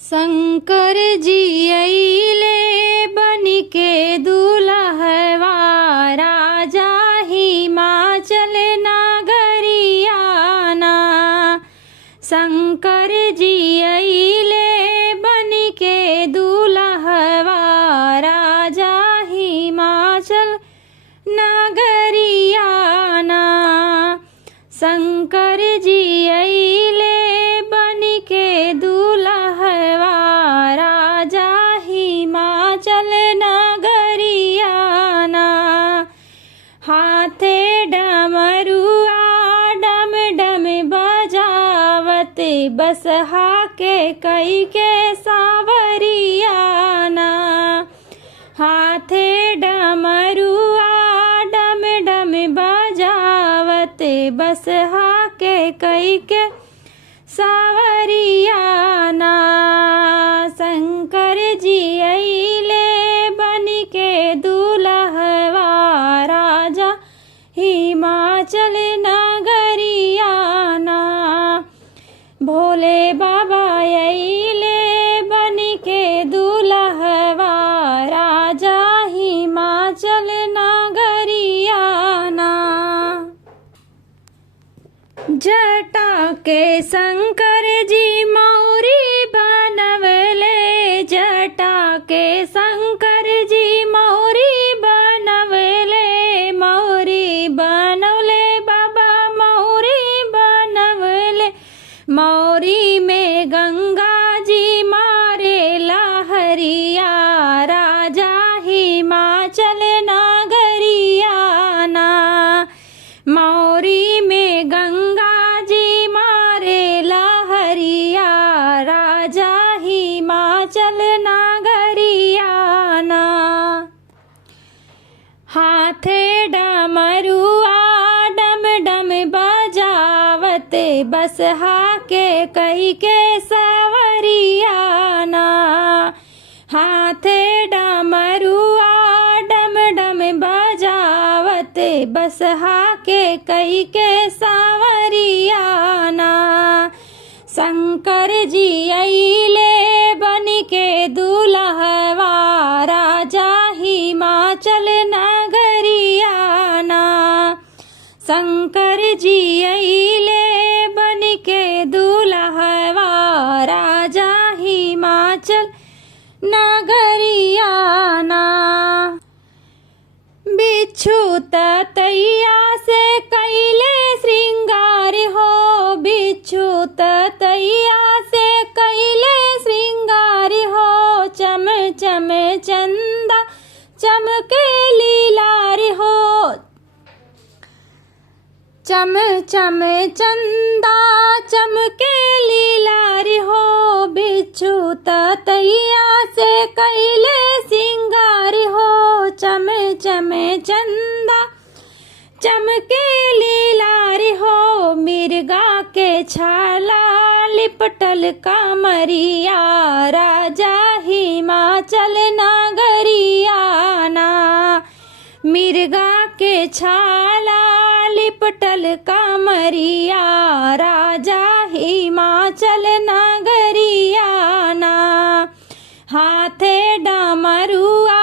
शंकर जी अइले बनिके दुल्हवा राजा हिमाचल नगरियाना। शंकर जी अइले बनिके दुल्हवा राजा हिमाचल नगरियाना। शंकर जी अइले बनिके दुल्हवा राजा हिमाचल नगरियाना। हाथे डमरुआ डम डम बजावत बसहा के कई के सावरियाना। हाथे डमरुआ डम डम बजावत बसहा के कई के सावरियाना। शंकर जी अइले बनिके दुल्हवा राजा हिमाचल नगरियाना। भोले बाबा अइले बनिके दुल्हवा राजा हिमाचल नगरियाना। जटा के शंकर जी मौरी बनवले। जटा के शंकर जी मौरी बनवले। मौरी बनवले बाबा मौरी बनवले। मौरी में गंगा जी मारे लहरिया राजा हिमाचल नगरियाना। मौरी में गंगा जी मारे लहरिया राजा हिमाचल नगरियाना। हाथे डमरुआ डम डम बजावत बसहा के कई के सावरियाना। हाथे डमरुआ डम डम बजावत बसहा के कई के सावरियाना। शंकर जी अइले बनिके दुल्हवा राजा हिमाचल नगरियाना। शंकर जी अइले बनिके दुल्हवा राजा हिमाचल नगरियाना। बिच्छू ततैया से कैले श्रृंगार हो। बिच्छू ततैया से कैले श्रृंगार हो। चम चम चंदा चमके लीलार हो। चम चम चंदा चमके लीलार हो। बिच्छू ततैया से कैले श्रृंगार हो। चम चम चंदा चमके लीलार हो। मिर्गा के छाला लिपटल कमरिया राजा हिमाचल नगरियाना। मिर्गा के छाला लिपटल कमरिया राजा हिमाचल नगरियाना। हाथे डमरुआ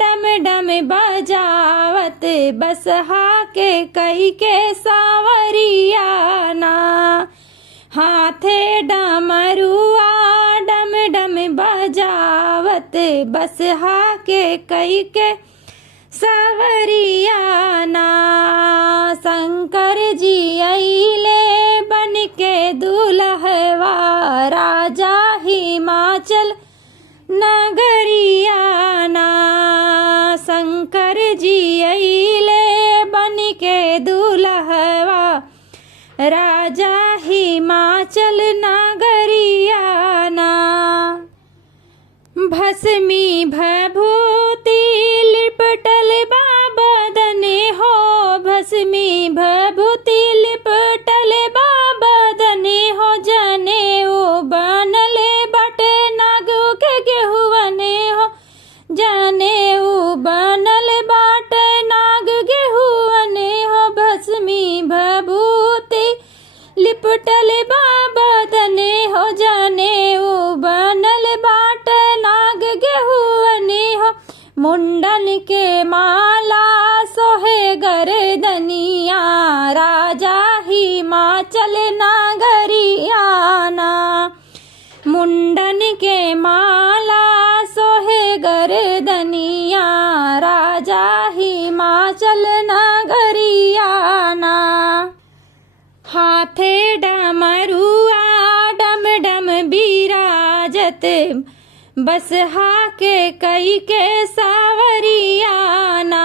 डम डम बजावत बसहा के कई के सावरियाना। हाथे डमरुआ डम डम बजावत बसहा के कई के सावरियाना। शंकर जी अइले बनिके दुल्हवा राजा हिमाचल नगरियाना। शंकर जी अइले बनिके दुल्हवा राजा हिमाचल नगरियाना। भस्मी भभूति लिपटल बाबदने हो। भस्मी भभूति लिपटल बाबदने हो। जने ओ बनले बटे नागो के गेहुवने हो। जने ओ बनल बाटे नाग गेहुवने हो। भस्मी भभूति लिपटल बाबदने हो। जने ओ बनल मुंडन के माला सोहे गर्दनिया राजा हिमाचल नगरियाना। मुंडन के माला सोहे गर्दनिया राजा हिमाचल नगरियाना। हाथे डमरुआ डम डम बिराजत बसहा के कई के सावरियाना।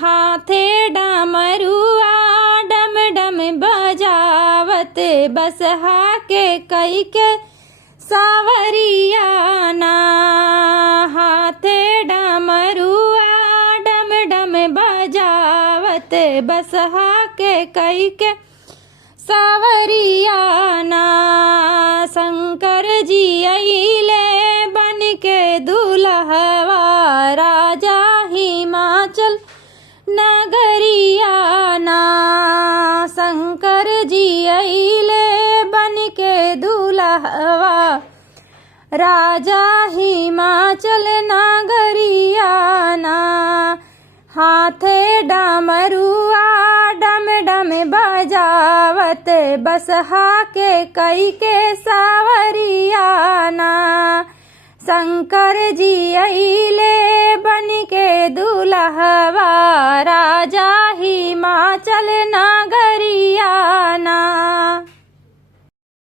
हाथे डमरुआ डम डम बजावत बसहा के कई के सावरियाना। हाथे डमरुआ डम डम बजावत बसहा के कई के सावरियाना। शंकर जी अइले बन के दुल्हवा राजा हिमाचल नगरियाना। शंकर जी अइले बन के दुल्हवा राजा हिमाचल नगरियाना। हाथे डमरुआ डम डम बजावत बसहा के कई के सावरियाना। शंकर जी अइले बन के दुल्हवा राजा हिमाचल